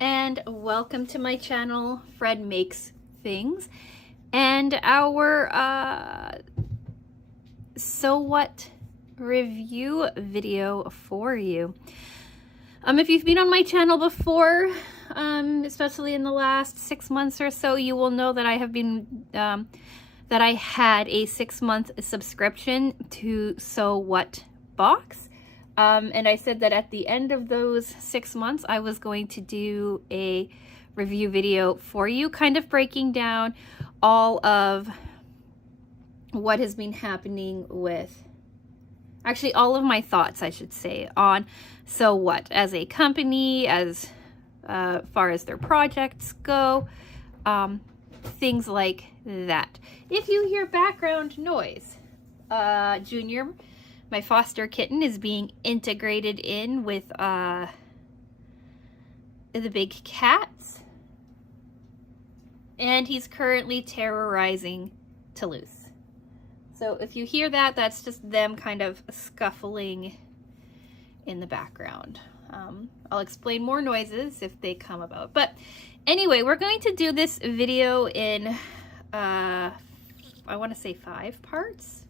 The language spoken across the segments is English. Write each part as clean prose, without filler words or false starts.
and welcome to my channel, Fred Makes Things, and our So What review video for you. If you've been on my channel before, especially in the last 6 months or so, you will know that I have been that I had a 6-month subscription to So What Box. And I said that at the end of those 6 months, I was going to do a review video for you, kind of breaking down all of what has been happening with, actually all of my thoughts, I should say, on So What as a company, as far as their projects go, things like that. If you hear background noise, Junior, my foster kitten, is being integrated in with the big cats, and he's currently terrorizing Toulouse. So if you hear that, that's just them kind of scuffling in the background. I'll explain more noises if they come about. But anyway, we're going to do this video in, I want to say 5 parts,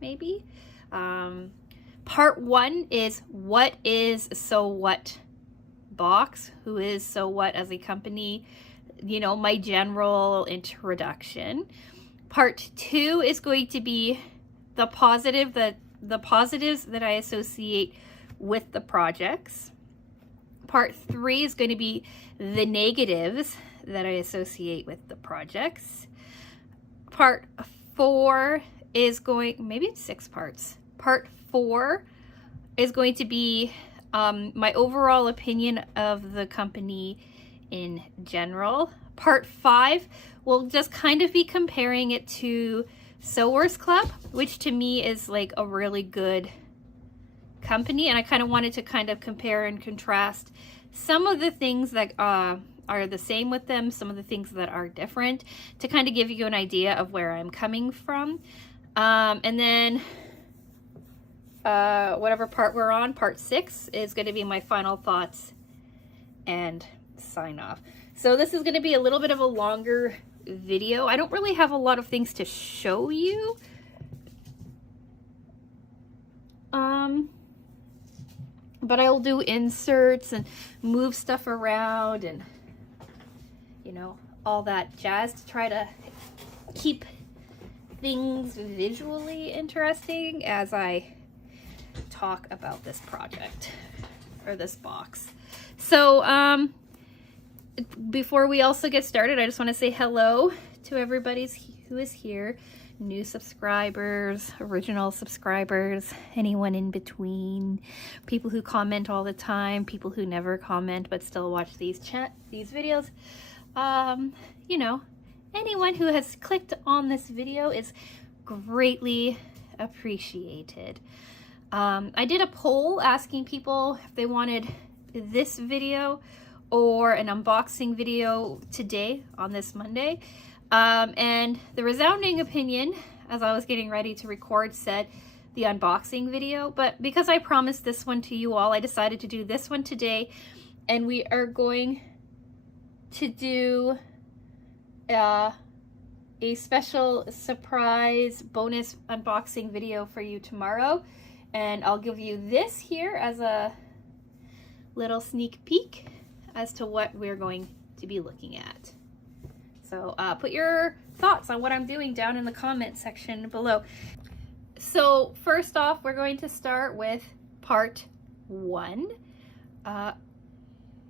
maybe. Part 1 is what is So What Box? Who is So What as a company? You know, my general introduction. Part 2 is going to be the positives that I associate with the projects. Part 3 is going to be the negatives that I associate with the projects. Part 4 is going, maybe it's 6 parts. Part 4 is going to be my overall opinion of the company in general. Part 5 will just kind of be comparing it to Sewers Club, which to me is like a really good company, and I kind of wanted to kind of compare and contrast some of the things that are the same with them, some of the things that are different, to kind of give you an idea of where I'm coming from. And then whatever part we're on, part 6, is going to be my final thoughts and sign off. So this is going to be a little bit of a longer video. I don't really have a lot of things to show you. But I'll do inserts and move stuff around and, you know, all that jazz to try to keep things visually interesting as I talk about this project or this box. So before we also get started, I just want to say hello to everybody who is here. New subscribers, original subscribers, anyone in between, people who comment all the time, people who never comment but still watch these videos. You know, anyone who has clicked on this video is greatly appreciated. I did a poll asking people if they wanted this video or an unboxing video today on this Monday. And the resounding opinion, as I was getting ready to record, said the unboxing video. But because I promised this one to you all, I decided to do this one today. And we are going to do a special surprise bonus unboxing video for you tomorrow. And I'll give you this here as a little sneak peek as to what we're going to be looking at. So put your thoughts on what I'm doing down in the comment section below. So first off, we're going to start with part 1.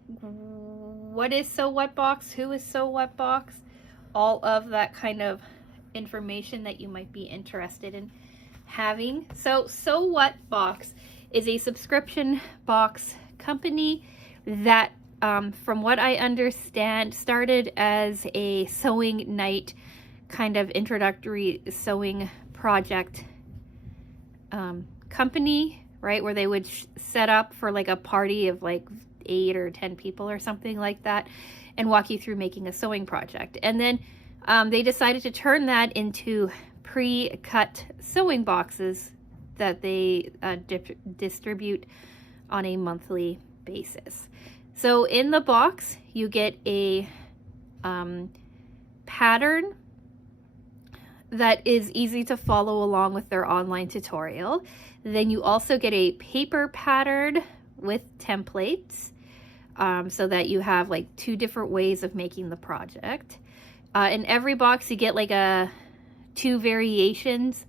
What is So What Box? Who is So What Box? All of that kind of information that you might be interested in having. So What Box is a subscription box company that from what I understand, started as a sewing night kind of introductory sewing project company, right? Where they would set up for like a party of like 8 or 10 people or something like that and walk you through making a sewing project. And then they decided to turn that into pre-cut sewing boxes that they distribute on a monthly basis. So in the box, you get a pattern that is easy to follow along with their online tutorial. Then you also get a paper pattern with templates, so that you have like 2 different ways of making the project. In every box you get like 2 variations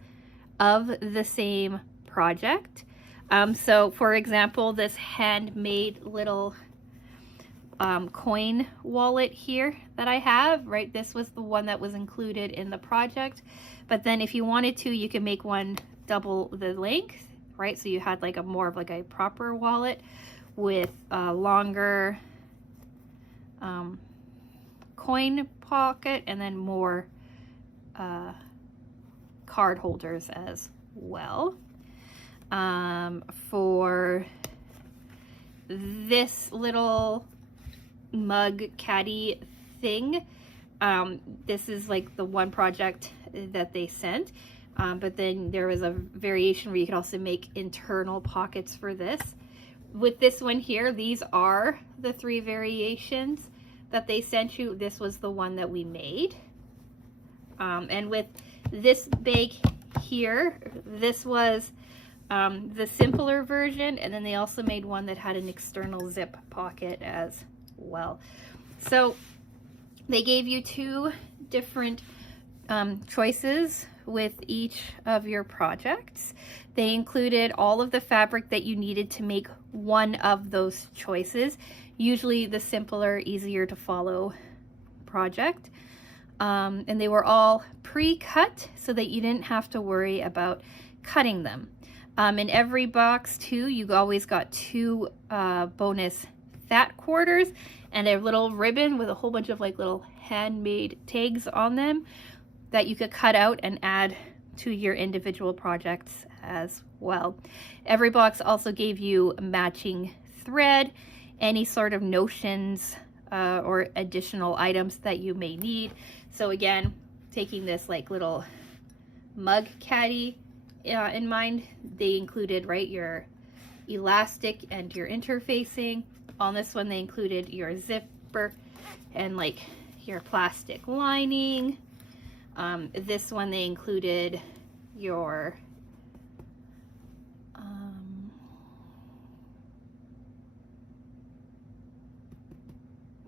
of the same project. So for example, this handmade little coin wallet here that I have, right? This was the one that was included in the project. But then if you wanted to, you can make one double the length, right? So you had like more of like a proper wallet with a longer coin pocket, and then more card holders as well. For this little mug caddy thing, this is like the one project that they sent, but then there was a variation where you could also make internal pockets for this. With this one here, these are the 3 variations that they sent you. This was the one that we made. And with this bag here, this was the simpler version, and then they also made one that had an external zip pocket as well. So they gave you 2 different choices with each of your projects. They included all of the fabric that you needed to make one of those choices, usually the simpler, easier to follow project. And they were all pre-cut so that you didn't have to worry about cutting them. In every box too, you always got 2 bonus fat quarters and a little ribbon with a whole bunch of like little handmade tags on them that you could cut out and add to your individual projects as well. Every box also gave you matching thread, any sort of notions or additional items that you may need. So again, taking this like little mug caddy in mind, they included, right, your elastic and your interfacing. On this one, they included your zipper and like your plastic lining. This one, they included your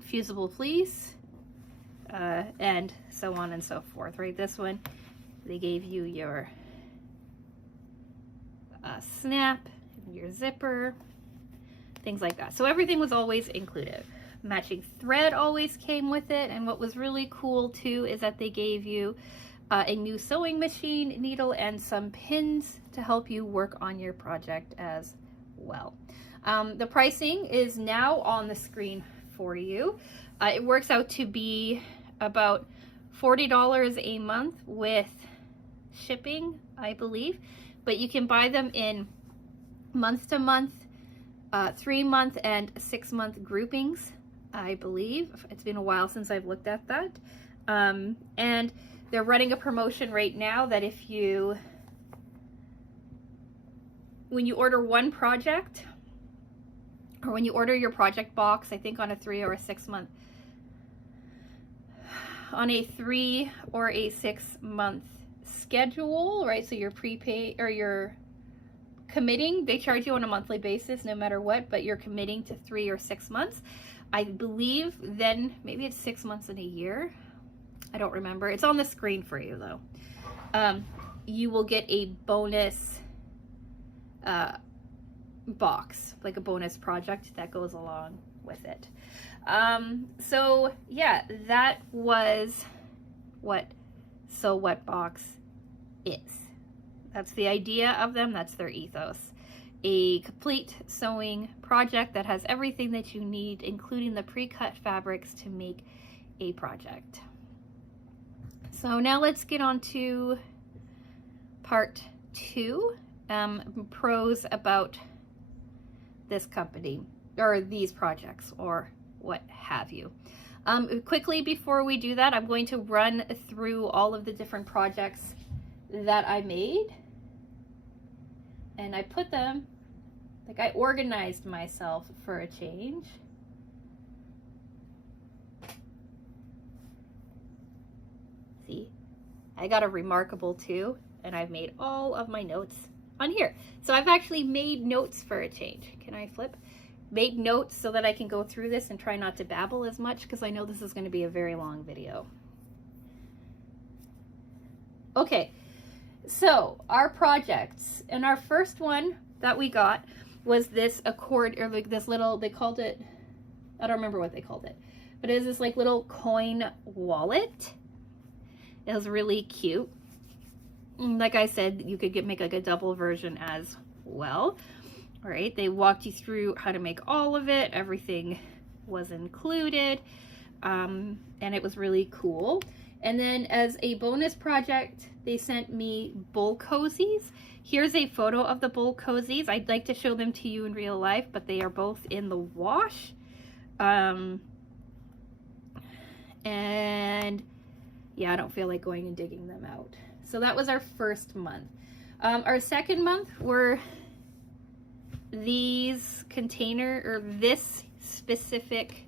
fusible fleece, and so on and so forth, right? This one, they gave you your snap, your zipper, things like that. So everything was always included. Matching thread always came with it, and what was really cool too is that they gave you a new sewing machine, needle, and some pins to help you work on your project as well. The pricing is now on the screen for you. It works out to be about $40 a month with shipping, I believe, but you can buy them in month to month, 3-month and 6-month groupings, I believe. It's been a while since I've looked at that. And they're running a promotion right now that if you, when you order one project, or when you order your project box, I think on a 3 or a 6 month, on a 3 or a 6 month schedule, right? So you're prepaid, or you're committing, they charge you on a monthly basis no matter what, but you're committing to 3 or 6 months. I believe then maybe it's 6 months in a year. I don't remember. It's on the screen for you though. You will get a bonus box, like a bonus project that goes along with it. So yeah, that was what Sew What Box is. That's the idea of them. That's their ethos. A complete sewing project that has everything that you need, including the pre-cut fabrics to make a project. So now let's get on to part 2, pros about this company, or these projects, or what have you. Quickly before we do that, I'm going to run through all of the different projects that I made. And I put them, like I organized myself for a change. See, I got a remarkable too, and I've made all of my notes on here. So I've actually made notes for a change. Can I flip? Made notes so that I can go through this and try not to babble as much, because I know this is going to be a very long video. Okay, so our projects, and our first one that we got was this accord, or like this little, they called it, I don't remember what they called it, but it was this like little coin wallet. It was really cute. Like I said, you could make like a double version as well. All right, they walked you through how to make all of it. Everything was included, and it was really cool. And then as a bonus project, they sent me bowl cozies. Here's a photo of the bowl cozies. I'd like to show them to you in real life, but they are both in the wash. And yeah, I don't feel like going and digging them out. So that was our first month. Our second month were these container, or this specific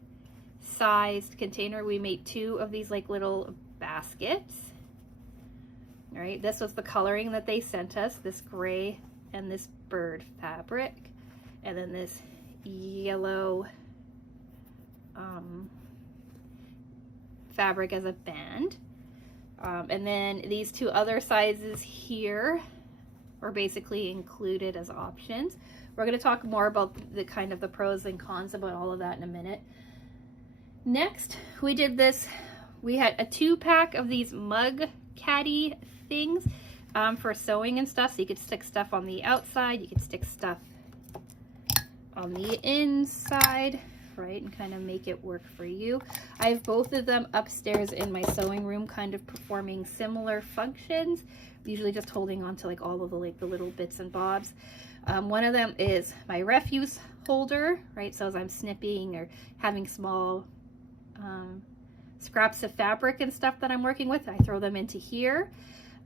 sized container. We made 2 of these like little baskets. All right, this was the coloring that they sent us, this gray and this bird fabric, and then this yellow fabric as a band. And then these 2 other sizes here are basically included as options. We're going to talk more about the kind of the pros and cons about all of that in a minute. Next, we did this. We had a 2-pack of these mug caddy things for sewing and stuff. So you could stick stuff on the outside, you could stick stuff on the inside, right, and kind of make it work for you. I have both of them upstairs in my sewing room, kind of performing similar functions, usually just holding on to like all of the like the little bits and bobs. One of them is my refuse holder, right, so as I'm snipping or having small scraps of fabric and stuff that I'm working with, I throw them into here.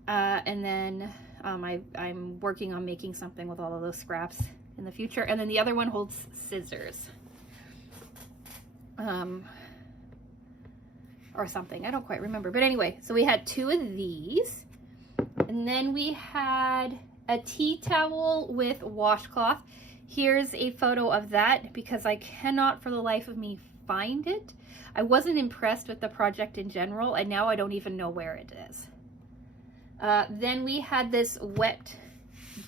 And then I'm working on making something with all of those scraps in the future. And then the other one holds scissors. Or something, I don't quite remember. But anyway, so we had 2 of these. And then we had a tea towel with washcloth. Here's a photo of that because I cannot for the life of me find it. I wasn't impressed with the project in general, and now I don't even know where it is. Then we had this wet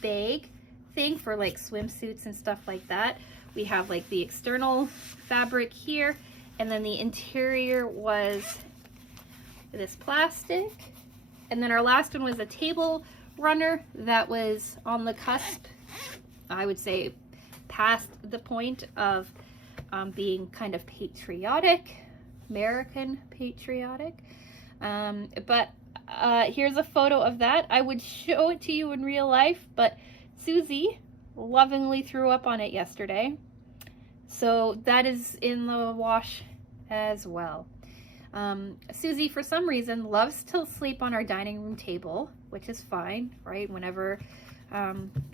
bag thing for like swimsuits and stuff like that. We have like the external fabric here, and then the interior was this plastic. And then our last one was a table runner that was on the cusp, I would say past the point of being kind of patriotic, American patriotic. But here's a photo of that. I would show it to you in real life, but Susie lovingly threw up on it yesterday. So that is in the wash as well. Susie, for some reason, loves to sleep on our dining room table, which is fine, right? Whenever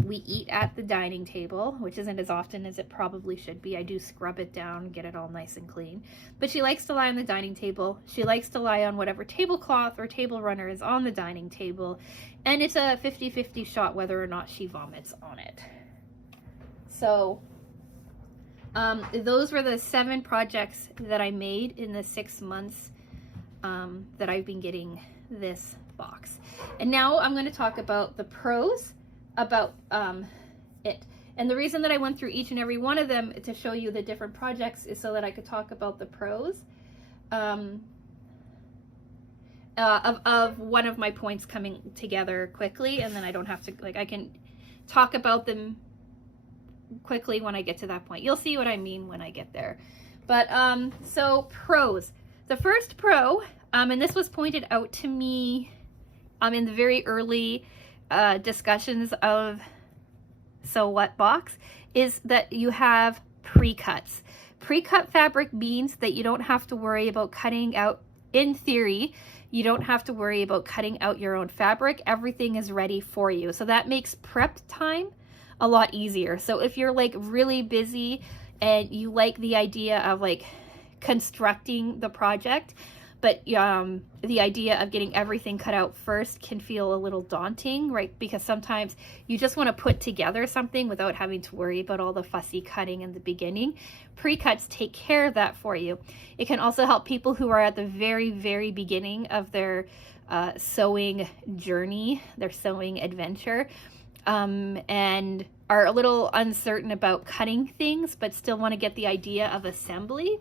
we eat at the dining table, which isn't as often as it probably should be. I do scrub it down, get it all nice and clean. But she likes to lie on the dining table. She likes to lie on whatever tablecloth or table runner is on the dining table. And it's a 50-50 shot whether or not she vomits on it. So those were the 7 projects that I made in the 6 months that I've been getting this box. And now I'm going to talk about the pros about it. And the reason that I went through each and every one of them to show you the different projects is so that I could talk about the pros of one of my points coming together quickly, and then I don't have to, like, I can talk about them quickly when I get to that point. You'll see what I mean when I get there. But so pros. The first pro, and this was pointed out to me in the very early discussions of Sew What Box, is that you have pre-cuts. Pre-cut fabric means that you don't have to worry about cutting out, in theory, you don't have to worry about cutting out your own fabric. Everything is ready for you. So that makes prep time a lot easier. So if you're like really busy and you like the idea of like constructing the project, but the idea of getting everything cut out first can feel a little daunting, right? Because sometimes you just want to put together something without having to worry about all the fussy cutting in the beginning. Pre-cuts take care of that for you. It can also help people who are at the very, very beginning of their sewing journey, their sewing adventure, and are a little uncertain about cutting things, but still want to get the idea of assembly.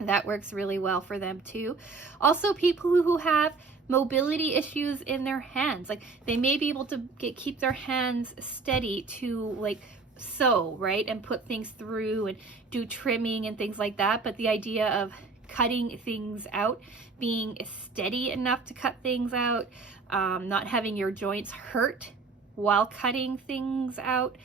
That works really well for them too. Also, people who have mobility issues in their hands, like they may be able to keep their hands steady to like sew, right, and put things through and do trimming and things like that, but the idea of cutting things out, being steady enough to cut things out, not having your joints hurt while cutting things out,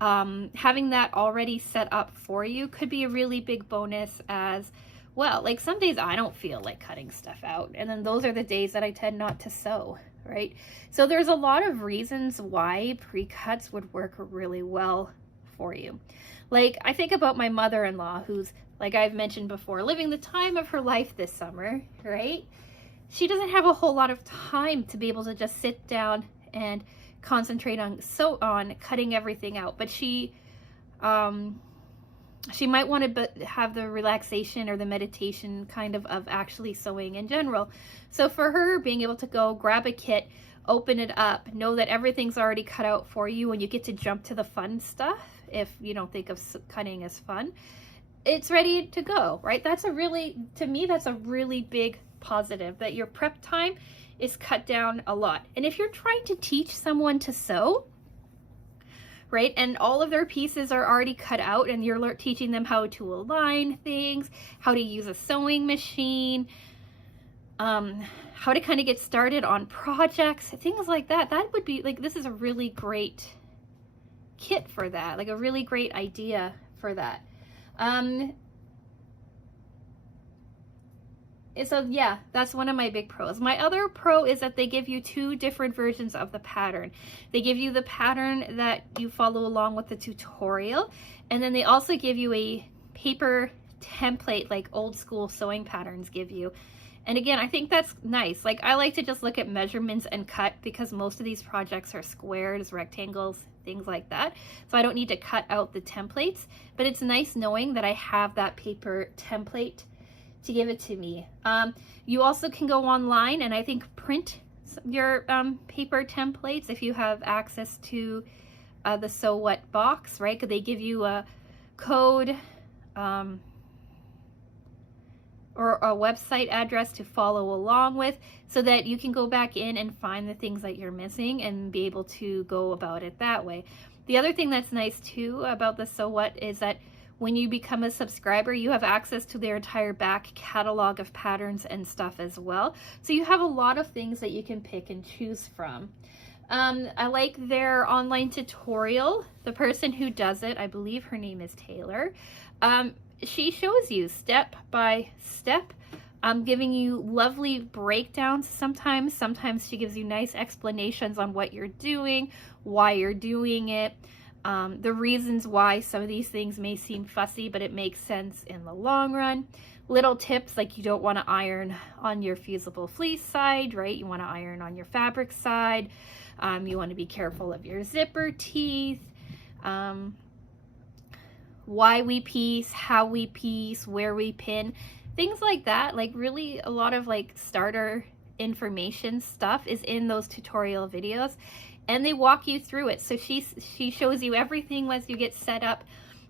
having that already set up for you could be a really big bonus as well. Like some days I don't feel like cutting stuff out, and then those are the days that I tend not to sew, right? So there's a lot of reasons why pre-cuts would work really well for you. Like I think about my mother-in-law, who's, like I've mentioned before, living the time of her life this summer, right? She doesn't have a whole lot of time to be able to just sit down and concentrate on cutting everything out, but she might want to have the relaxation or the meditation kind of actually sewing in general. So for her, being able to go grab a kit, open it up, know that everything's already cut out for you, and you get to jump to the fun stuff if you don't think of cutting as fun, it's ready to go, right? That's a really, to me, that's a really big positive, that your prep time is cut down a lot. And if you're trying to teach someone to sew, right, and all of their pieces are already cut out, and you're teaching them how to align things, how to use a sewing machine, how to kind of get started on projects, things like that, that would be like, this is a really great kit for that, like a really great idea for that. So yeah, that's one of my big pros. My other pro is that they give you two different versions of the pattern. They give you the pattern that you follow along with the tutorial, and then they also give you a paper template like old school sewing patterns give you. And again, I think that's nice. Like I like to just look at measurements and cut, because most of these projects are squares, rectangles, things like that. So I don't need to cut out the templates, but it's nice knowing that I have that paper template to give it to me. You also can go online and I think print your paper templates if you have access to the Sew What box, right? Because they give you a code or a website address to follow along with, so that you can go back in and find the things that you're missing and be able to go about it that way. The other thing that's nice too about the Sew What is that when you become a subscriber, you have access to their entire back catalog of patterns and stuff as well. So you have a lot of things that you can pick and choose from. I like their online tutorial. The person who does it, I believe her name is Taylor. She shows you step by step, giving you lovely breakdowns sometimes. Sometimes she gives you nice explanations on what you're doing, why you're doing it, the reasons why some of these things may seem fussy, but it makes sense in the long run. Little tips like you don't want to iron on your fusible fleece side, right? You want to iron on your fabric side. You want to be careful of your zipper teeth. Why we piece, how we piece, where we pin, things like that. Like really a lot of like starter information stuff is in those tutorial videos, and they walk you through it. So she shows you everything as you get set up,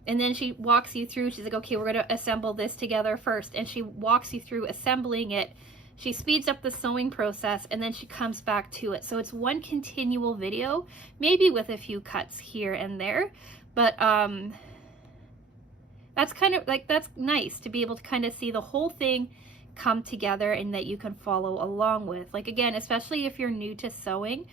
and then she walks you through. She's like, okay, we're going to assemble this together first, and she walks you through assembling it. She speeds up the sewing process, and then she comes back to it. So it's one continual video, maybe with a few cuts here and there, but that's kind of like, that's nice to be able to kind of see the whole thing come together and that you can follow along with. Like again, especially if you're new to sewing,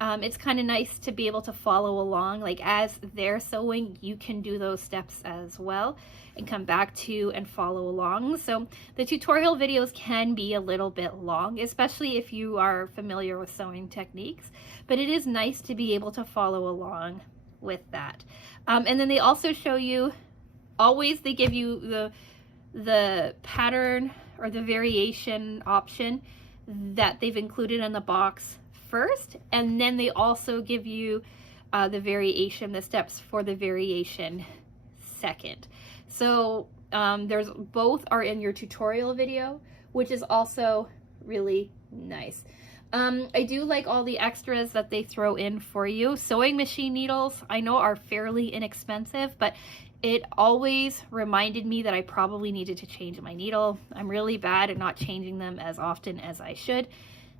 it's kind of nice to be able to follow along. Like as they're sewing, you can do those steps as well and come back to and follow along. So the tutorial videos can be a little bit long, especially if you are familiar with sewing techniques, but it is nice to be able to follow along with that. And then they also show you, always they give you the pattern or the variation option that they've included in the box first, and then they also give you the steps for the variation second. So there's both are in your tutorial video, which is also really nice. I do like all the extras that they throw in for you. Sewing machine needles, I know, are fairly inexpensive, but it always reminded me that I probably needed to change my needle. I'm really bad at not changing them as often as I should.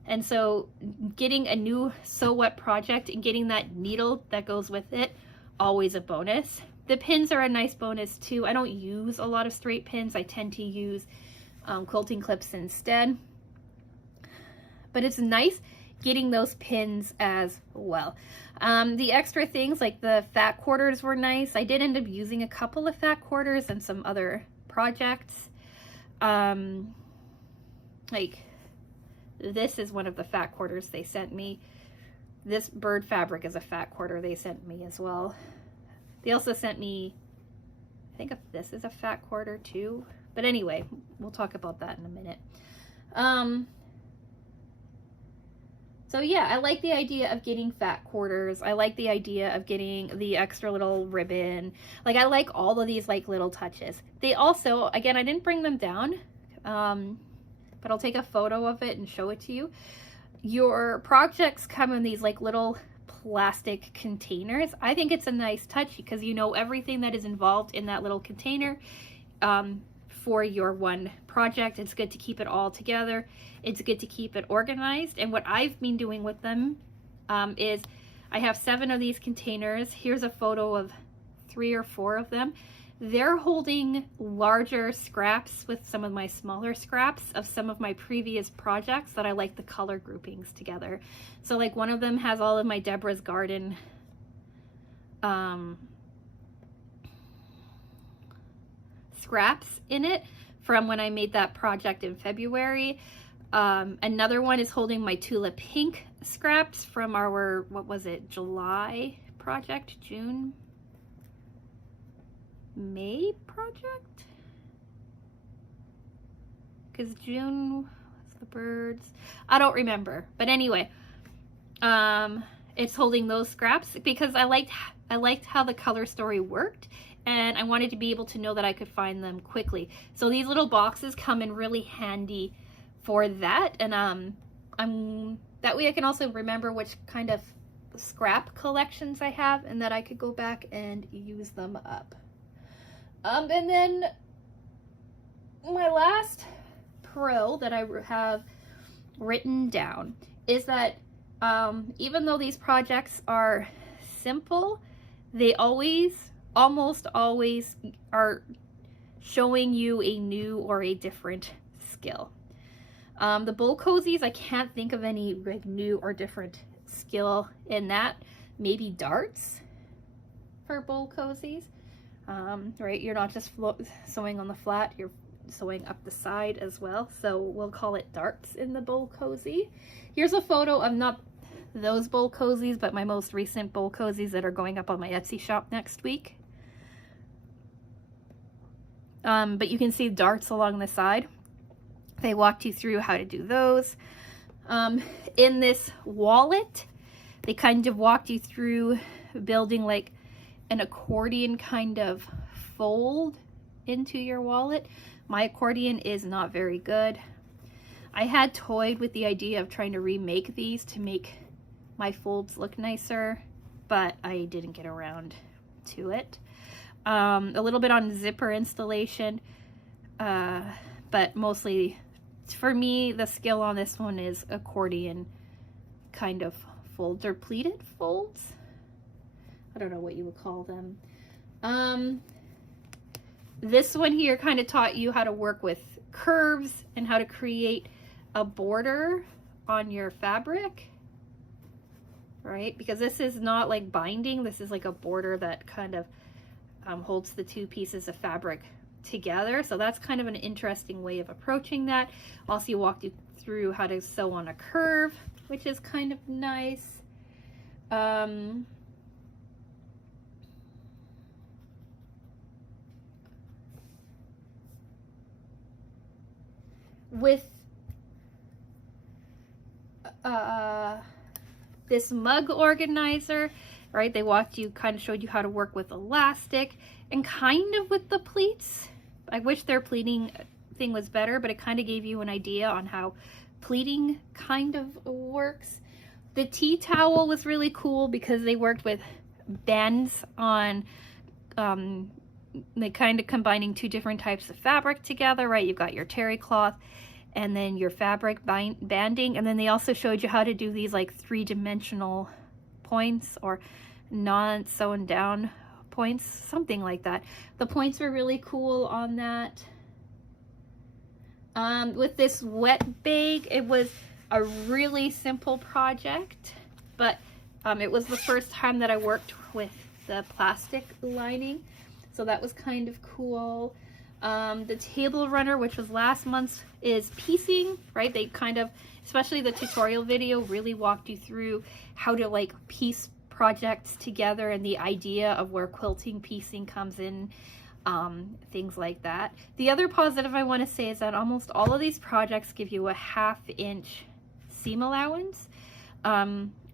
And so getting a new Sew What project and getting that needle that goes with it, always a bonus. The pins are a nice bonus too. I don't use a lot of straight pins. I tend to use quilting clips instead. But it's nice getting those pins as well. The extra things like the fat quarters were nice. I did end up using a couple of fat quarters and some other projects. Like this is one of the fat quarters they sent me. This bird fabric is a fat quarter they sent me as well. They also sent me, I think this is a fat quarter too. But anyway, we'll talk about that in a minute. So yeah, I like the idea of getting fat quarters. I like the idea of getting the extra little ribbon. Like I like all of these like little touches. They also, again, I didn't bring them down, but I'll take a photo of it and show it to you. Your projects come in these like little plastic containers. I think it's a nice touch because you know everything that is involved in that little container for your one project. It's good to keep it all together. It's good to keep it organized. And what I've been doing with them is I have 7 of these containers. Here's a photo of 3 or 4 of them. They're holding larger scraps with some of my smaller scraps of some of my previous projects that I like the color groupings together. So like one of them has all of my Deborah's Garden scraps in it from when I made that project in February. Another one is holding my Tulip Pink scraps from our, what was it, July project, June? May project? Because June was the birds. I don't remember. But anyway, it's holding those scraps because I liked how the color story worked, and I wanted to be able to know that I could find them quickly. So these little boxes come in really handy for that, and that way I can also remember which kind of scrap collections I have and that I could go back and use them up. And then my last pro that I have written down is that even though these projects are simple, they almost always are showing you a new or a different skill. The bowl cozies, I can't think of any like new or different skill in that. Maybe darts for bowl cozies. Right, you're not just sewing on the flat, you're sewing up the side as well. So we'll call it darts in the bowl cozy. Here's a photo of not those bowl cozies, but my most recent bowl cozies that are going up on my Etsy shop next week. But you can see darts along the side. They walked you through how to do those. In this wallet, they kind of walked you through building like an accordion kind of fold into your wallet. My accordion is not very good. I had toyed with the idea of trying to remake these to make my folds look nicer, but I didn't get around to it. A little bit on zipper installation, but mostly for me the skill on this one is accordion kind of folds or pleated folds. I don't know what you would call them. This one here kind of taught you how to work with curves and how to create a border on your fabric, right? Because this is not like binding, this is like a border that kind of holds the 2 pieces of fabric together. So that's kind of an interesting way of approaching that. Also, you walked you through how to sew on a curve, which is kind of nice. with this mug organizer, right? They kind of showed you how to work with elastic and kind of with the pleats. I wish their pleating thing was better, but it kind of gave you an idea on how pleating kind of works. The tea towel was really cool because they worked with bands on like kind of combining two different types of fabric together, right? You've got your terry cloth and then your fabric banding, and then they also showed you how to do these like 3-dimensional points or non-sewn down points, something like that. The points were really cool on that. With this wet bag, it was a really simple project, but it was the first time that I worked with the plastic lining, so that was kind of cool. The table runner, which was last month's, is piecing, right? They kind of, especially the tutorial video, really walked you through how to like piece projects together and the idea of where quilting piecing comes in, things like that. The other positive I want to say is that almost all of these projects give you a 1/2 inch seam allowance,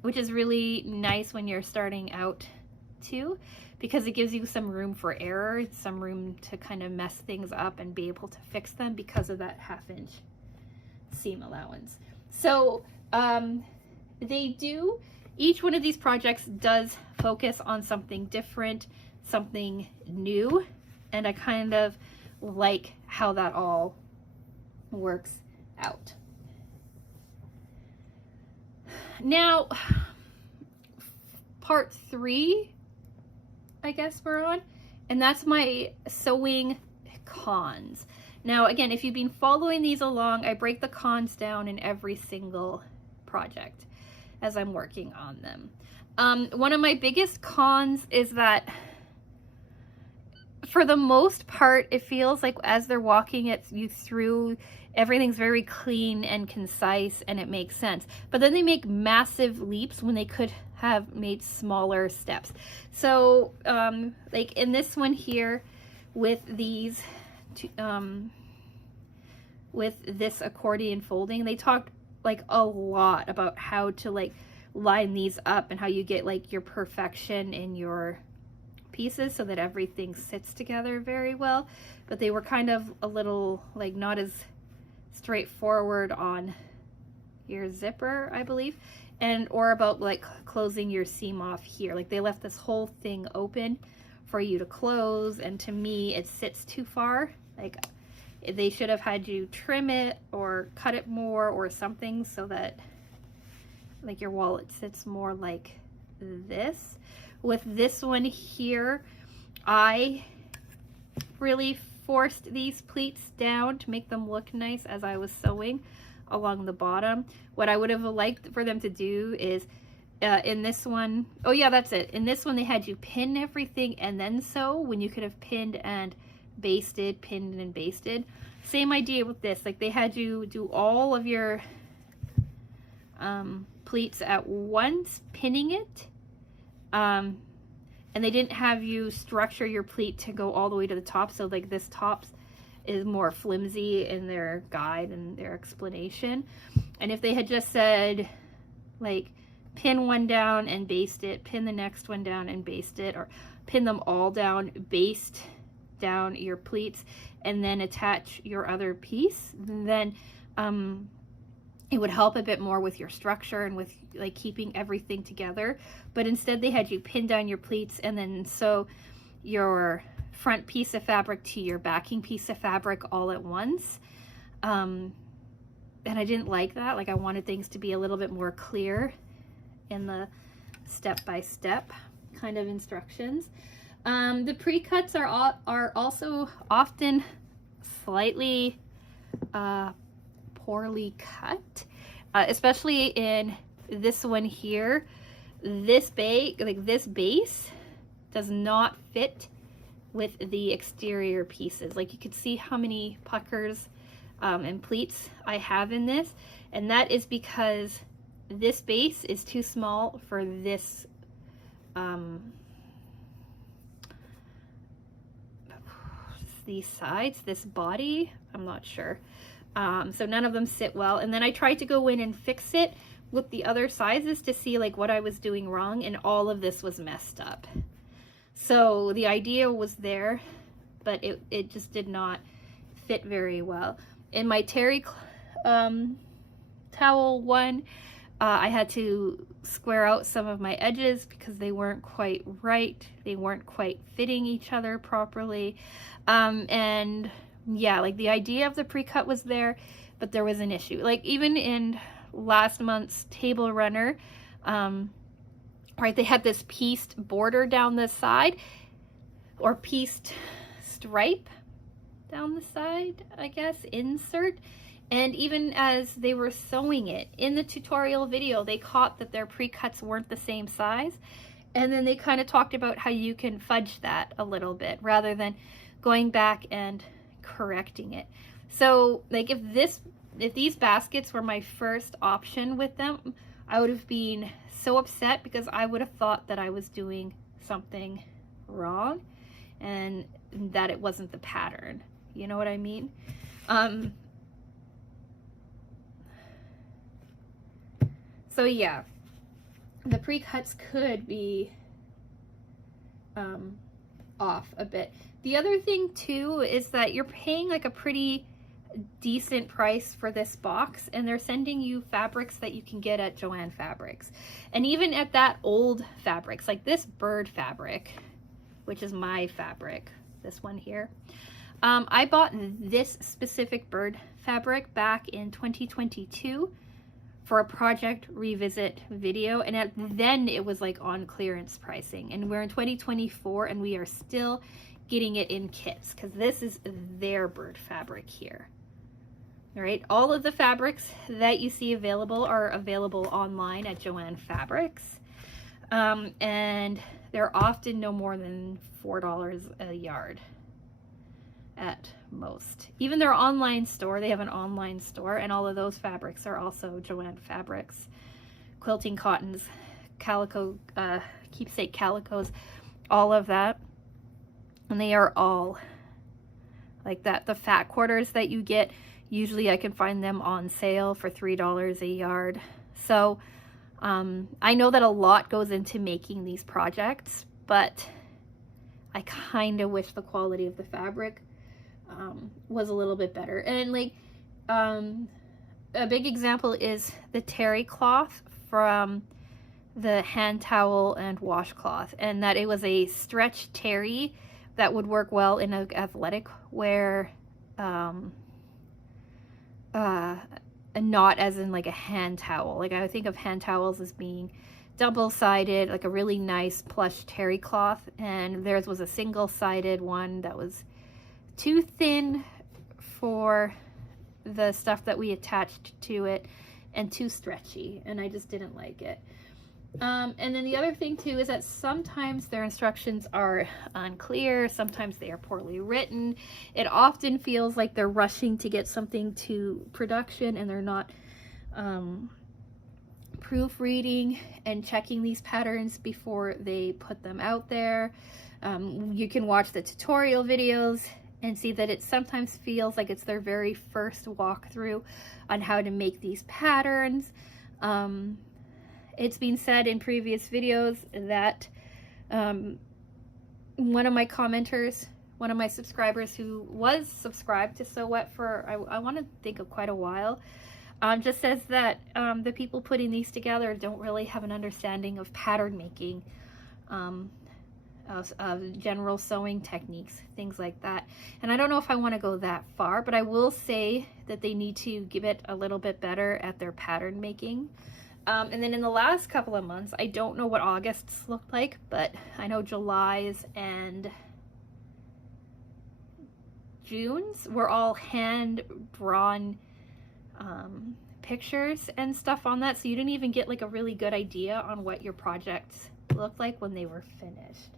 which is really nice when you're starting out too, because it gives you some room for error, some room to kind of mess things up and be able to fix them because of that 1/2 inch seam allowance. So each one of these projects does focus on something different, something new, and I kind of like how that all works out. Now, part 3, I guess we're on, and that's my sewing cons. Now, again, if you've been following these along, I break the cons down in every single project as I'm working on them. One of my biggest cons is that for the most part, it feels like as they're walking you through, everything's very clean and concise and it makes sense. But then they make massive leaps when they could have made smaller steps. So like in this one here with these, with this accordion folding, they talked like a lot about how to like line these up and how you get like your perfection in your pieces so that everything sits together very well. But they were kind of a little like not as straightforward on your zipper, I believe, or about like closing your seam off here. Like they left this whole thing open for you to close, and to me it sits too far. Like they should have had you trim it or cut it more or something so that like your wallet sits more like this. With this one here, I really forced these pleats down to make them look nice as I was sewing along the bottom. What I would have liked for them to do is in this one, oh yeah, that's it. In this one, they had you pin everything and then sew, when you could have pinned and basted, pinned and basted. Same idea with this. Like they had you do all of your pleats at once, pinning it. And they didn't have you structure your pleat to go all the way to the top. So like this top is more flimsy in their guide and their explanation. And if they had just said like pin one down and baste it, pin the next one down and baste it, or pin them all down, baste down your pleats, and then attach your other piece, then it would help a bit more with your structure and with like keeping everything together. But instead they had you pin down your pleats and then sew your front piece of fabric to your backing piece of fabric all at once. And I didn't like that. Like I wanted things to be a little bit more clear in the step-by-step kind of instructions. The pre-cuts are also often slightly poorly cut, especially in this one here. This base does not fit with the exterior pieces. Like you could see how many puckers and pleats I have in this, and that is because this base is too small for this these sides, this body, I'm not sure. So none of them sit well. And then I tried to go in and fix it with the other sizes to see like what I was doing wrong, and all of this was messed up. So the idea was there, but it just did not fit very well. In my terry towel one, I had to square out some of my edges because they weren't quite right. They weren't quite fitting each other properly. And yeah, like the idea of the pre-cut was there, but there was an issue. Like even in last month's table runner, right, they had this pieced border down the side, or pieced stripe down the side, I guess, insert. And even as they were sewing it in the tutorial video, they caught that their pre-cuts weren't the same size. And then they kind of talked about how you can fudge that a little bit rather than going back and correcting it. So like if these baskets were my first option with them, I would have been so upset because I would have thought that I was doing something wrong and that it wasn't the pattern. You know what I mean? So yeah, the pre-cuts could be off a bit. The other thing too is that you're paying like a pretty decent price for this box, and they're sending you fabrics that you can get at Joann Fabrics. And even at that old fabrics, like this bird fabric, which is my fabric, this one here. I bought this specific bird fabric back in 2022 for a project revisit video, and then it was like on clearance pricing, and we're in 2024 and we are still getting it in kits because this is their bird fabric here. All right, all of the fabrics that you see available are available online at Joann Fabrics, and they're often no more than $4 a yard at most. Even their online store, they have an online store, and all of those fabrics are also Joann Fabrics. Quilting cottons, calico, keepsake calicos, all of that. And they are all like that. The fat quarters that you get, usually I can find them on sale for $3 a yard. So I know that a lot goes into making these projects, but I kind of wish the quality of the fabric was a little bit better. And like a big example is the terry cloth from the hand towel and washcloth, and that it was a stretch terry that would work well in an athletic wear, and not as in like a hand towel. Like I would think of hand towels as being double-sided, like a really nice plush terry cloth, and theirs was a single-sided one that was too thin for the stuff that we attached to it and too stretchy, and I just didn't like it. And then the other thing too is that sometimes their instructions are unclear, sometimes they are poorly written. It often feels like they're rushing to get something to production and they're not proofreading and checking these patterns before they put them out there. You can watch the tutorial videos and see that it sometimes feels like it's their very first walkthrough on how to make these patterns. It's been said in previous videos that one of my commenters, one of my subscribers who was subscribed to Sew What for, I want to think of quite a while, just says that the people putting these together don't really have an understanding of pattern making, of general sewing techniques, things like that. And I don't know if I want to go that far, but I will say that they need to give it a little bit better at their pattern making. And then in the last couple of months, I don't know what August's looked like, but I know July's and June's were all hand-drawn pictures and stuff on that, so you didn't even get like a really good idea on what your projects looked like when they were finished.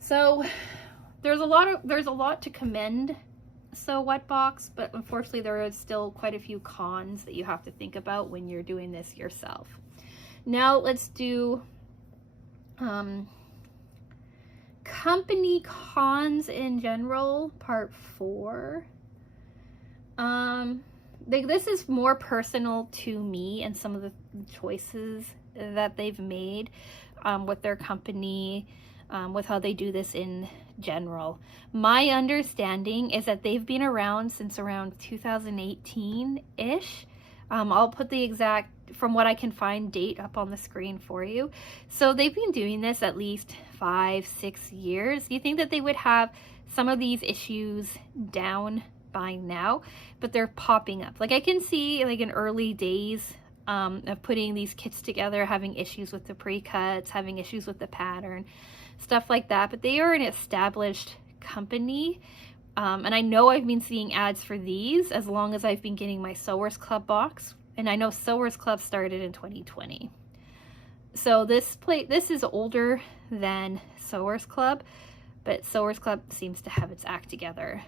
So there's a lot to commend Sew What Box, but unfortunately there is still quite a few cons that you have to think about when you're doing this yourself. Now let's do company cons in general, part 4. This is more personal to me and some of the choices that they've made with their company, with how they do this in general. My understanding is that they've been around since around 2018-ish. I'll put the exact, from what I can find, date up on the screen for you. So they've been doing this at least 5-6 years. You think that they would have some of these issues down by now, but they're popping up. Like I can see like in early days of putting these kits together, having issues with the pre-cuts, having issues with the pattern, stuff like that. But they are an established company. And I know I've been seeing ads for these as long as I've been getting my Sewers Club box. And I know Sewers Club started in 2020. So this is older than Sewers Club, but Sewers Club seems to have its act together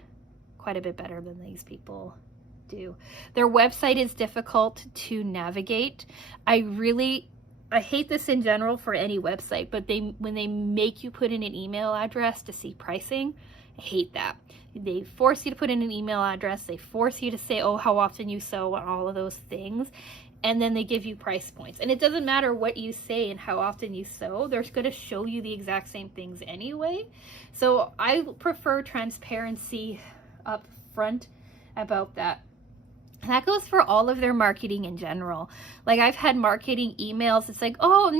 quite a bit better than these people do. Their website is difficult to navigate. I hate this in general for any website, but when they make you put in an email address to see pricing, I hate that. They force you to put in an email address. They force you to say, oh, how often you sew, and all of those things. And then they give you price points. And it doesn't matter what you say and how often you sew. They're going to show you the exact same things anyway. So I prefer transparency up front about that. And that goes for all of their marketing in general. Like I've had marketing emails. It's like, oh,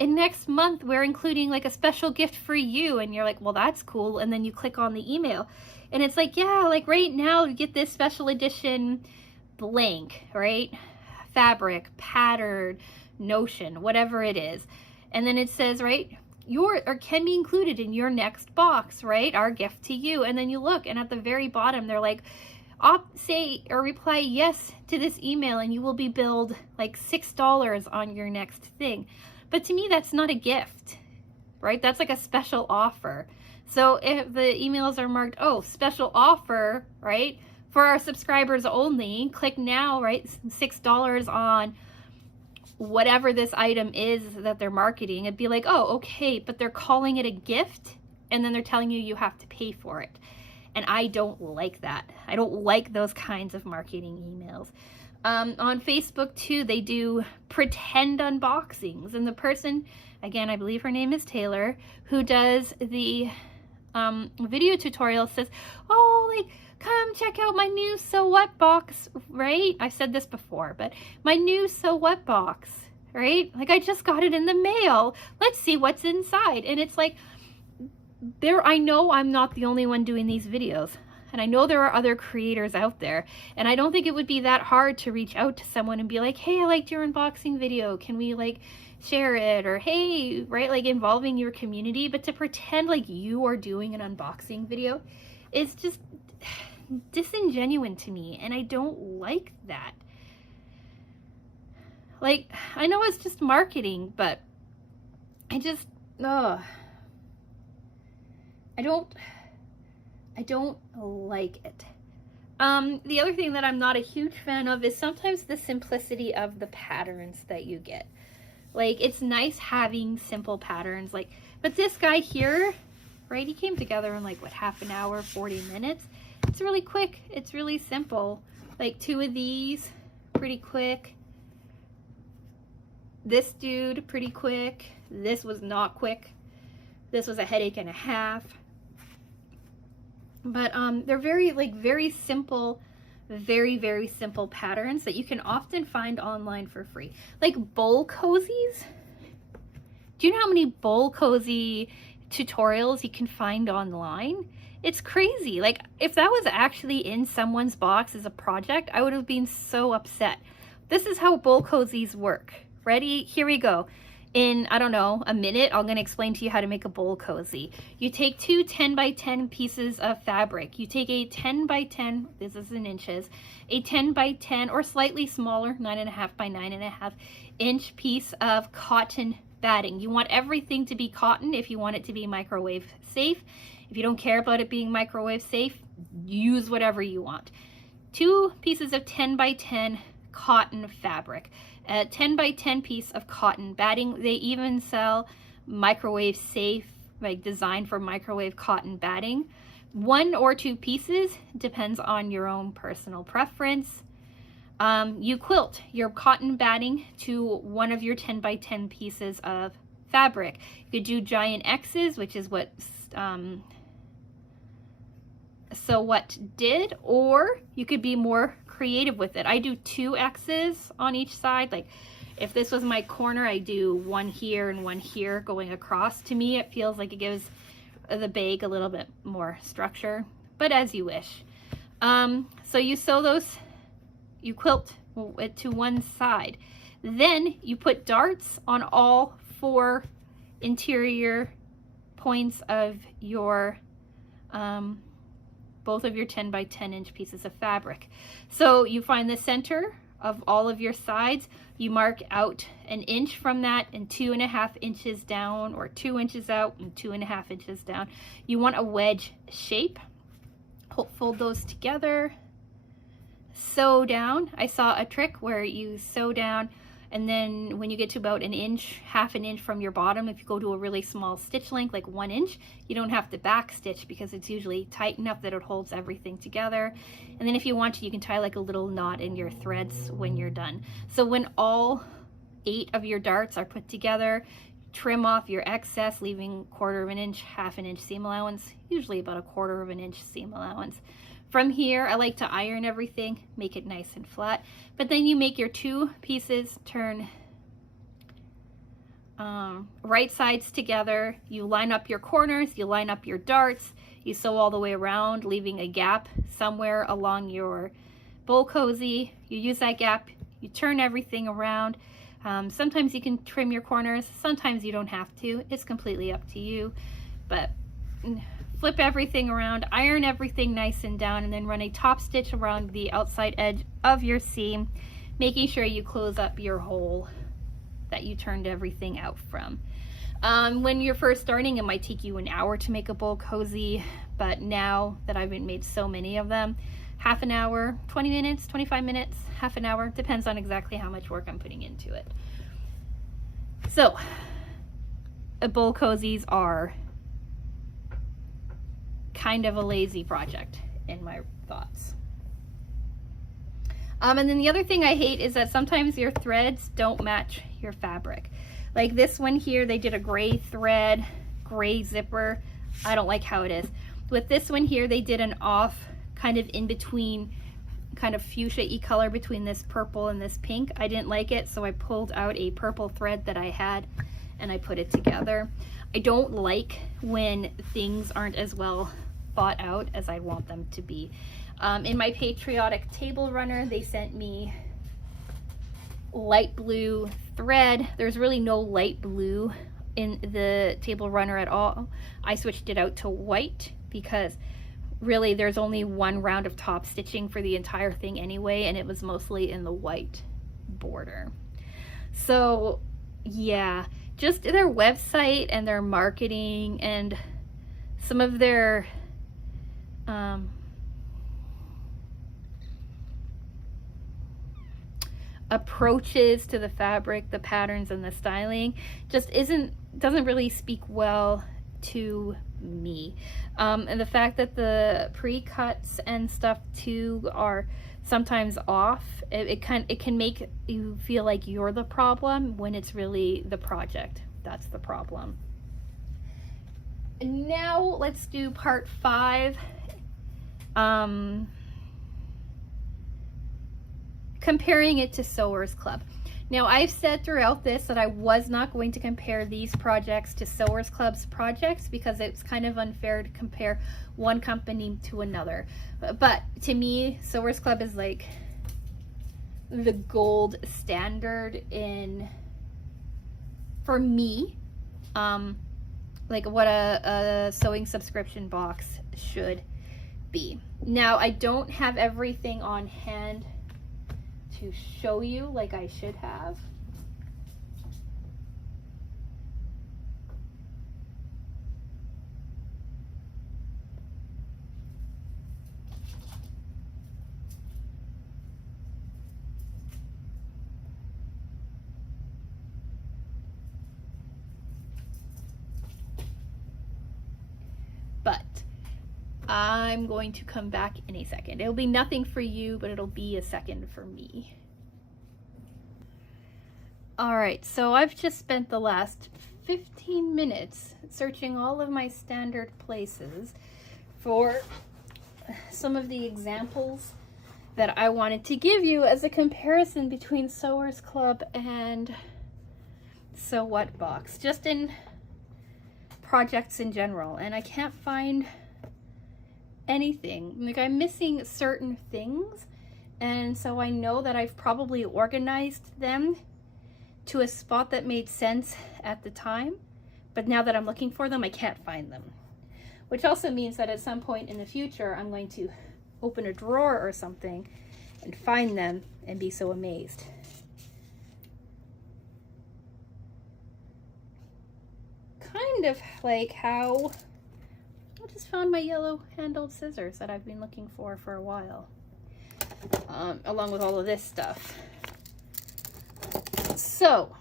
in next month, we're including like a special gift for you. And you're like, well, that's cool. And then you click on the email and it's like, yeah, like right now you get this special edition blank, right? Fabric, pattern, notion, whatever it is. And then it says, right, or can be included in your next box, right? Our gift to you. And then you look and at the very bottom, they're like, say or reply yes to this email and you will be billed like $6 on your next thing. But to me, that's not a gift, right? That's like a special offer. So if the emails are marked, oh, special offer, right? For our subscribers only, click now, right? $6 on whatever this item is that they're marketing. It'd be like, oh, okay, but they're calling it a gift and then they're telling you you have to pay for it. And I don't like that. I don't like those kinds of marketing emails. On Facebook too, they do pretend unboxings. And the person, again, I believe her name is Taylor, who does the video tutorial says, oh, like, come check out my new Sew What box, right? I've said this before, but my new Sew What box, right? Like I just got it in the mail. Let's see what's inside. And it's like, I know I'm not the only one doing these videos, and I know there are other creators out there, and I don't think it would be that hard to reach out to someone and be like, hey, I liked your unboxing video. Can we like share it? Or hey, right? Like involving your community. But to pretend like you are doing an unboxing video is just disingenuous to me, and I don't like that. Like, I know it's just marketing, but I just, I don't like it. The other thing that I'm not a huge fan of is sometimes the simplicity of the patterns that you get. Like, it's nice having simple patterns, like, but this guy here, right, he came together in like, what, half an hour, 40 minutes? It's really quick. It's really simple. Like 2 of these, pretty quick. This dude, pretty quick. This was not quick. This was a headache and a half. But they're very simple, very simple patterns that you can often find online for free. Like bowl cozies. Do you know how many bowl cozy tutorials you can find online? It's crazy. Like if that was actually in someone's box as a project, I would have been so upset. This is how bowl cozies work. Ready? Here we go. In, I don't know, a minute, I'm going to explain to you how to make a bowl cozy. You take 2 10 by 10 pieces of fabric. You take a 10 by 10, this is in inches, a 10 by 10 or slightly smaller, 9.5 by 9.5 inch piece of cotton batting. You want everything to be cotton if you want it to be microwave safe. If you don't care about it being microwave safe, use whatever you want. 2 pieces of 10 by 10 cotton fabric. A 10 by 10 piece of cotton batting. They even sell microwave safe, like designed for microwave cotton batting. 1 or 2 pieces, depends on your own personal preference. You quilt your cotton batting to one of your 10 by 10 pieces of fabric. You could do giant X's, which is what So What did, or you could be more creative with it. I do 2 X's on each side. Like if this was my corner, I do 1 here and 1 here going across. To me, it feels like it gives the bag a little bit more structure, but as you wish. So you sew those, you quilt it to one side. Then you put darts on all 4 interior points of your both of your 10 by 10 inch pieces of fabric. So you find the center of all of your sides, you mark out 1 inch from that and 2.5 inches down, or 2 inches out and 2.5 inches down. You want a wedge shape. Fold those together, sew down. I saw a trick where you sew down, and then when you get to about 1 inch, half an inch from your bottom, if you go to a really small stitch length, like 1 inch, you don't have to back stitch because it's usually tight enough that it holds everything together. And then if you want to, you can tie like a little knot in your threads when you're done. So when all 8 of your darts are put together, trim off your excess, leaving 1/4 inch, half an inch seam allowance, usually about 1/4 inch seam allowance. From here, I like to iron everything, make it nice and flat, but then you make your 2 pieces turn right sides together. You line up your corners, you line up your darts, you sew all the way around, leaving a gap somewhere along your bowl cozy. You use that gap, you turn everything around. Sometimes you can trim your corners, sometimes you don't have to. It's completely up to you, but flip everything around, iron everything nice and down, and then run a top stitch around the outside edge of your seam, making sure you close up your hole that you turned everything out from. When you're first starting, it might take you an hour to make a bowl cozy, but now that I've made so many of them, half an hour, 20 minutes, 25 minutes, half an hour, depends on exactly how much work I'm putting into it. So, bowl cozies are kind of a lazy project in my thoughts. And then the other thing I hate is that sometimes your threads don't match your fabric. Like this one here, they did a gray thread, gray zipper. I don't like how it is. With this one here, they did an off, kind of in between, kind of fuchsia-y color between this purple and this pink. I didn't like it, so I pulled out a purple thread that I had and I put it together. I don't like when things aren't as well thought out as I want them to be. In my patriotic table runner, they sent me light blue thread. There's really no light blue in the table runner at all. I switched it out to white because really there's only 1 round of top stitching for the entire thing anyway, and it was mostly in the white border. So yeah, just their website and their marketing and some of their approaches to the fabric, the patterns, and the styling just doesn't really speak well to me. And the fact that the pre-cuts and stuff too are sometimes off, it can make you feel like you're the problem when it's really the project that's the problem. And now let's do part 5. Comparing it to Sewers Club. Now, I've said throughout this that I was not going to compare these projects to Sewers Club's projects because it's kind of unfair to compare one company to another. But to me, Sewers Club is like the gold standard for me, like what a sewing subscription box should be. Now, I don't have everything on hand to show you like I should have. But I'm going to come back in a second. It'll be nothing for you, but it'll be a second for me. All right, so I've just spent the last 15 minutes searching all of my standard places for some of the examples that I wanted to give you as a comparison between Sewers Club and Sew What Box, just in projects in general, and I can't find anything. Like, I'm missing certain things, and so I know that I've probably organized them to a spot that made sense at the time, but now that I'm looking for them, I can't find them. Which also means that at some point in the future, I'm going to open a drawer or something and find them and be so amazed. Kind of like how I just found my yellow handled scissors that I've been looking for a while, along with all of this stuff. So,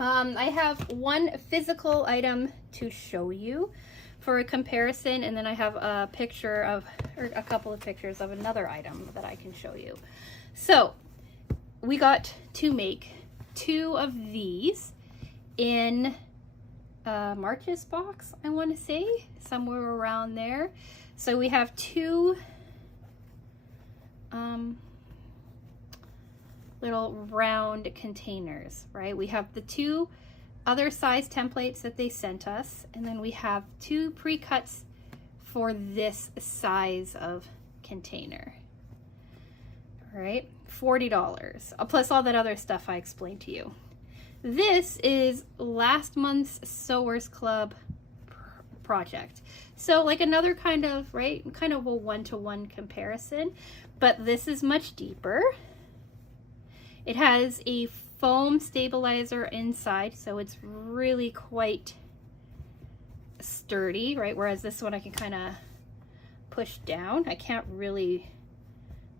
I have one physical item to show you for a comparison, and then I have a picture of, or a couple of pictures of another item that I can show you. So, we got to make 2 of these in March's box, I want to say, somewhere around there. So we have 2 little round containers, right? We have the 2 other size templates that they sent us, and then we have 2 pre-cuts for this size of container. All right, $40, plus all that other stuff I explained to you. This is last month's Sewers Club project. So like another kind of, right, kind of a one-to-one comparison, but this is much deeper. It has a foam stabilizer inside, so it's really quite sturdy, right? Whereas this one I can kind of push down. I can't really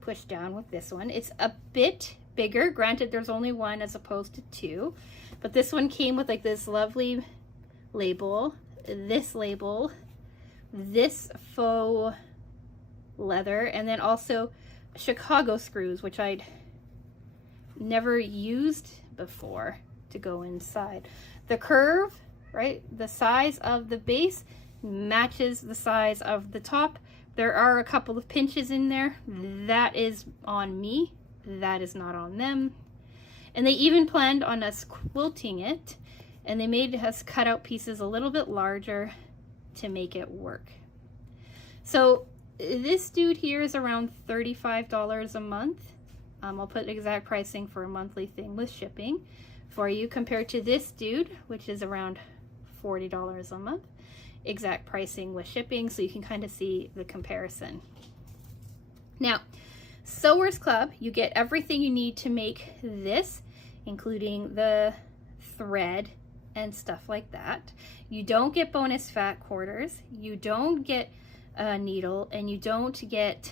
push down with this one. It's a bit bigger. Granted, there's only 1 as opposed to 2, but this one came with like this lovely label, this label, this faux leather, and then also Chicago screws, which I'd never used before to go inside. The curve, right, the size of the base matches the size of the top. There are a couple of pinches in there. That is on me. That is not on them. And they even planned on us quilting it, and they made us cut out pieces a little bit larger to make it work. So this dude here is around $35 a month. I'll put exact pricing for a monthly thing with shipping for you, compared to this dude, which is around $40 a month. Exact pricing with shipping, so you can kind of see the comparison. Now, Sewers Club, you get everything you need to make this, including the thread and stuff like that. You don't get bonus fat quarters, you don't get a needle, and you don't get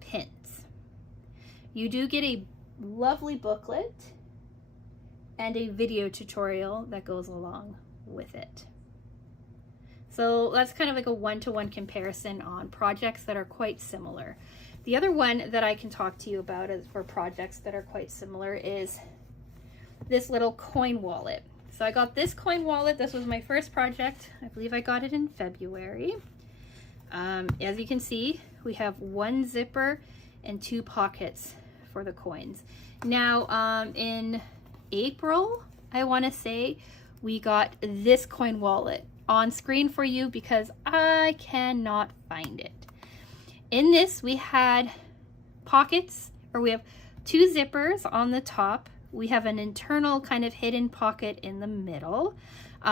pins. You do get a lovely booklet and a video tutorial that goes along with it. So that's kind of like a one-to-one comparison on projects that are quite similar. The other one that I can talk to you about is for projects that are quite similar is this little coin wallet. So I got this coin wallet. This was my first project. I believe I got it in February. As you can see, we have 1 zipper and 2 pockets for the coins. Now, in April, I want to say, we got this coin wallet on screen for you because I cannot find it. In this, we had pockets, or we have 2 zippers on the top. We have an internal kind of hidden pocket in the middle.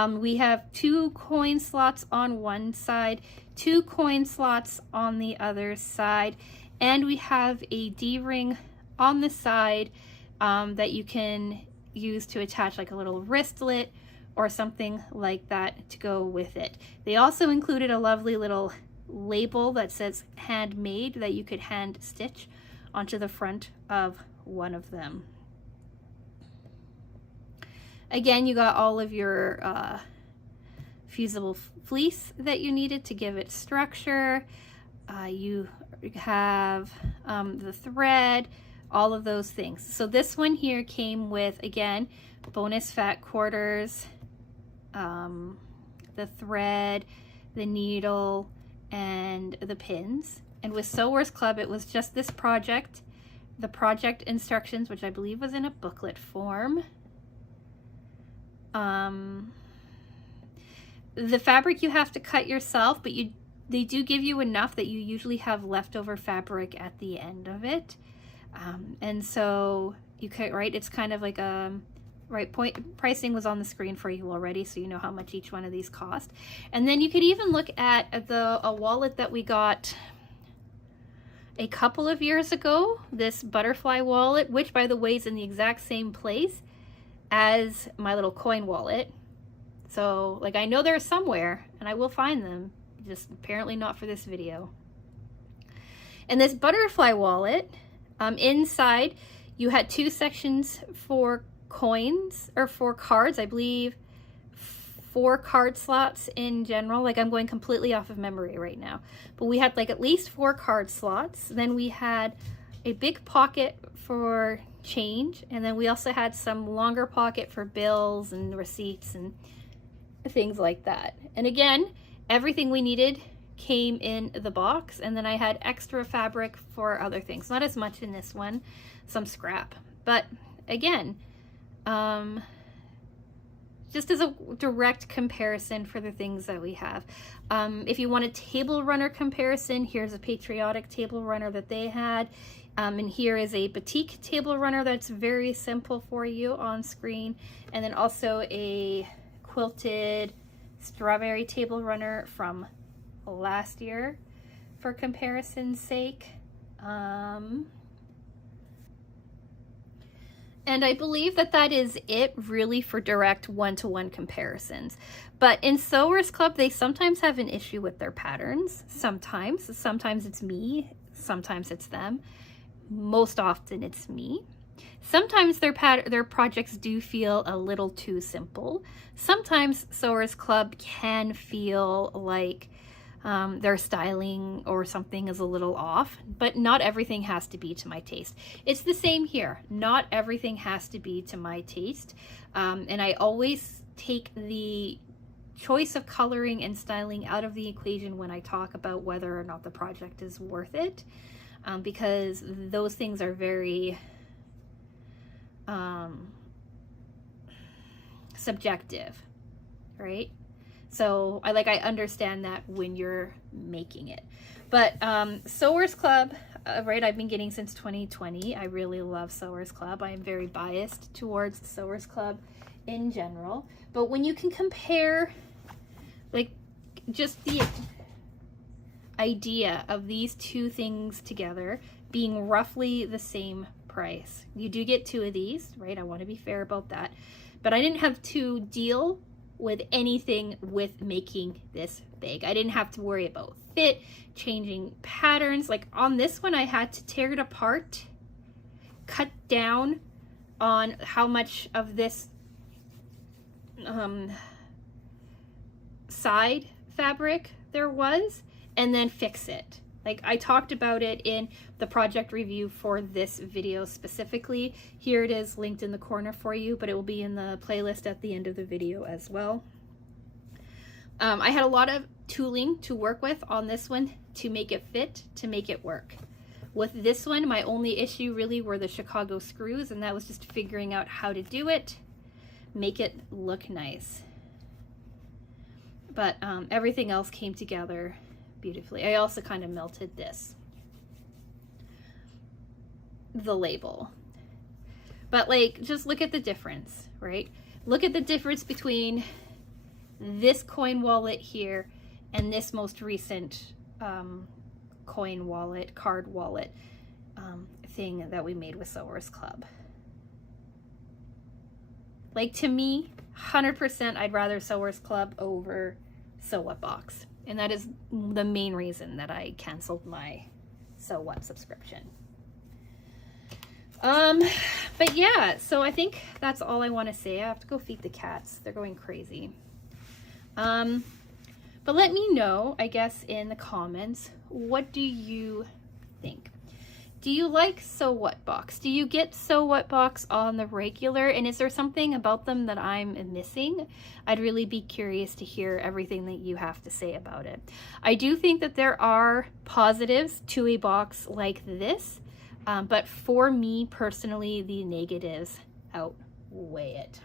We have 2 coin slots on one side, 2 coin slots on the other side, and we have a D-ring on the side that you can use to attach like a little wristlet or something like that to go with it. They also included a lovely little label that says handmade that you could hand stitch onto the front of one of them. Again, you got all of your fusible fleece that you needed to give it structure. You have the thread, all of those things. So this one here came with, again, bonus fat quarters, the thread, the needle, and the pins. And with Sewers Club, it was just this project, the project instructions, which I believe was in a booklet form. The fabric you have to cut yourself, but they do give you enough that you usually have leftover fabric at the end of it. And so you could, right, it's kind of like pricing was on the screen for you already, so you know how much each one of these cost. And then you could even look at a wallet that we got a couple of years ago, this butterfly wallet, which by the way is in the exact same place as my little coin wallet. So like, I know they're somewhere and I will find them, just apparently not for this video. And this butterfly wallet, inside you had 2 sections for coins, or for cards, I believe 4 card slots in general. Like, I'm going completely off of memory right now, but we had like at least 4 card slots. Then we had a big pocket for change, and then we also had some longer pocket for bills and receipts and things like that. And again, everything we needed came in the box, and then I had extra fabric for other things. Not as much in this one, some scrap, but again, just as a direct comparison for the things that we have. If you want a table runner comparison, here's a patriotic table runner that they had. And here is a batik table runner that's very simple for you on screen. And then also a quilted strawberry table runner from last year for comparison's sake. And I believe that is it really for direct one-to-one comparisons. But in Sewers Club, they sometimes have an issue with their patterns. Sometimes it's me, sometimes it's them. Most often it's me. Sometimes their projects do feel a little too simple. Sometimes Sewers Club can feel like their styling or something is a little off, but not everything has to be to my taste. It's the same here. Not everything has to be to my taste. And I always take the choice of coloring and styling out of the equation when I talk about whether or not the project is worth it, because those things are very subjective, right? So I understand that when you're making it. But Sewers Club, right, I've been getting since 2020. I really love Sewers Club. I am very biased towards Sewers Club in general. But when you can compare, like, just the idea of these two things together being roughly the same price. You do get 2 of these, right? I want to be fair about that. But I didn't have to deal with anything with making this bag. I didn't have to worry about fit, changing patterns. Like on this one, I had to tear it apart, cut down on how much of this side fabric there was, and then fix it. Like I talked about it in the project review for this video specifically. Here it is linked in the corner for you, but it will be in the playlist at the end of the video as well. I had a lot of tooling to work with on this one to make it fit, to make it work. With this one, my only issue really were the Chicago screws, and that was just figuring out how to do it, make it look nice. But everything else came together beautifully. I also kind of melted the label. But like, just look at the difference, right? Look at the difference between this coin wallet here and this most recent coin wallet, card wallet thing that we made with Sewers Club. Like, to me, 100% I'd rather Sewers Club over Sew What Box. And that is the main reason that I canceled my Sew What subscription. But yeah, so I think that's all I want to say. I have to go feed the cats. They're going crazy. But let me know, I guess, in the comments, what do you think? Do you like Sew What Box? Do you get Sew What Box on the regular? And is there something about them that I'm missing? I'd really be curious to hear everything that you have to say about it. I do think that there are positives to a box like this, but for me personally, the negatives outweigh it.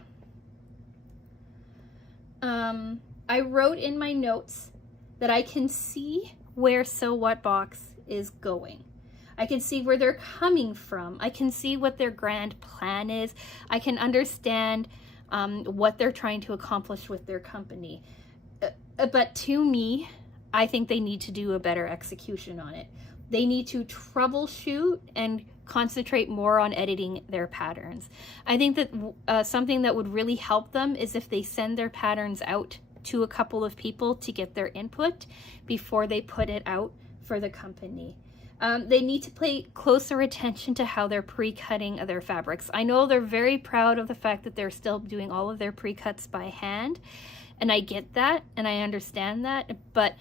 I wrote in my notes that I can see where Sew What Box is going. I can see where they're coming from. I can see what their grand plan is. I can understand what they're trying to accomplish with their company. But to me, I think they need to do a better execution on it. They need to troubleshoot and concentrate more on editing their patterns. I think that something that would really help them is if they send their patterns out to a couple of people to get their input before they put it out for the company. They need to pay closer attention to how they're pre-cutting their fabrics. I know they're very proud of the fact that they're still doing all of their pre-cuts by hand, and I get that and I understand that, but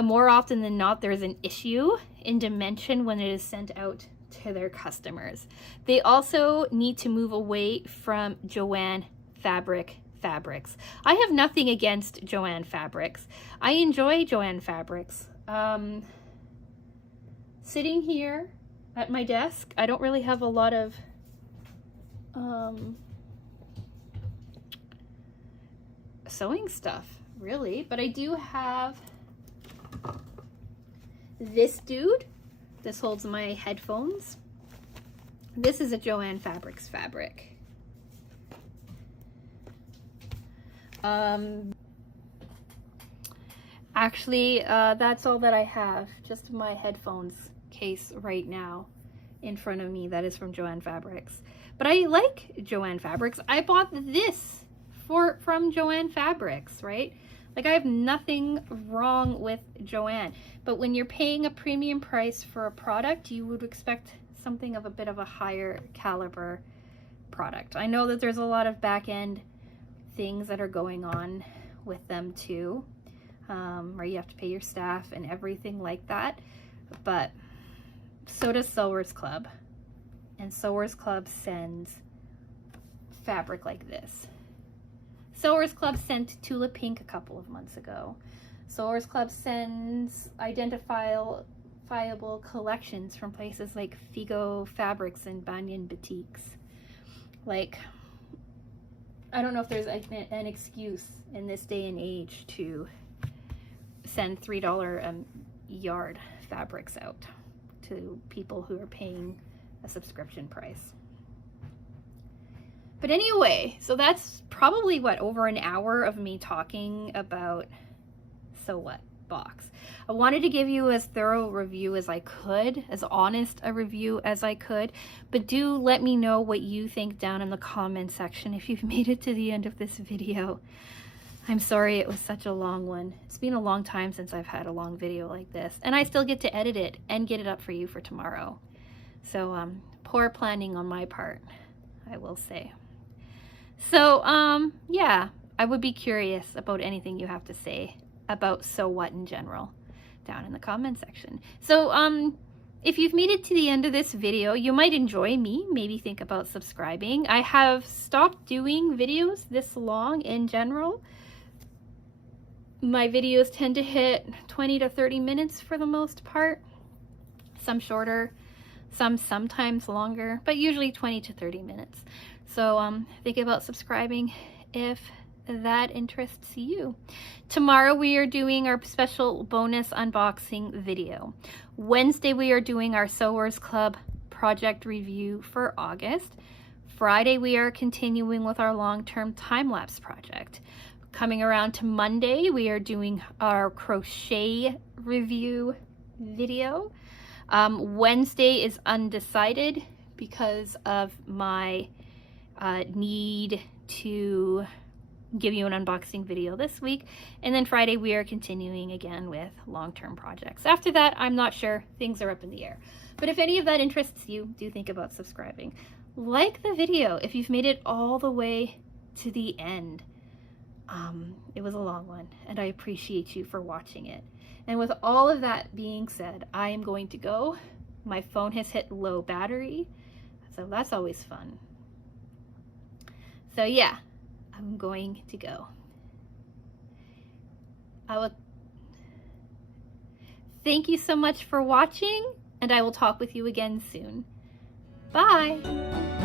more often than not, there's an issue in dimension when it is sent out to their customers. They also need to move away from Joann fabrics. I have nothing against Joann fabrics. I enjoy Joann fabrics. Sitting here at my desk, I don't really have a lot of sewing stuff, really, but I do have this dude. This holds my headphones. This is a Joann Fabrics fabric. Actually, that's all that I have. Just my headphones case right now in front of me. That is from Joann Fabrics. But I like Joann Fabrics. I bought this from Joann Fabrics, right? Like, I have nothing wrong with Joann. But when you're paying a premium price for a product, you would expect something of a bit of a higher caliber product. I know that there's a lot of back-end things that are going on with them too, where you have to pay your staff and everything like that, but so does Sewers Club, and Sewers Club sends fabric like this. Sewers Club sent Tula Pink a couple of months ago. Sewers Club sends identifiable collections from places like Figo Fabrics and Banyan Boutiques. Like, I don't know if there's an excuse in this day and age to send $3 a yard fabrics out to people who are paying a subscription price. But anyway, so that's probably what, over an hour of me talking about Sew What Box. I wanted to give you as thorough a review as I could, as honest a review as I could, but do let me know what you think down in the comment section if you've made it to the end of this video. I'm sorry it was such a long one. It's been a long time since I've had a long video like this, and I still get to edit it and get it up for you for tomorrow. So poor planning on my part, I will say. So yeah, I would be curious about anything you have to say about Sew What in general down in the comment section. So if you've made it to the end of this video, you might enjoy me, maybe think about subscribing. I have stopped doing videos this long in general. My videos tend to hit 20 to 30 minutes for the most part, some shorter, sometimes longer, but usually 20 to 30 minutes. So think about subscribing if that interests you. Tomorrow we are doing our special bonus unboxing video. Wednesday we are doing our Sewers Club project review for August. Friday we are continuing with our long-term time-lapse project. Coming around to Monday we are doing our crochet review video. Wednesday is undecided because of my need to give you an unboxing video this week, and then Friday we are continuing again with long-term projects. After that, I'm not sure. Things are up in the air. But if any of that interests you, do think about subscribing. Like the video if you've made it all the way to the end. It was a long one, and I appreciate you for watching it. And with all of that being said, I am going to go. My phone has hit low battery, so that's always fun. So yeah, I'm going to go. Thank you so much for watching, and I will talk with you again soon. Bye!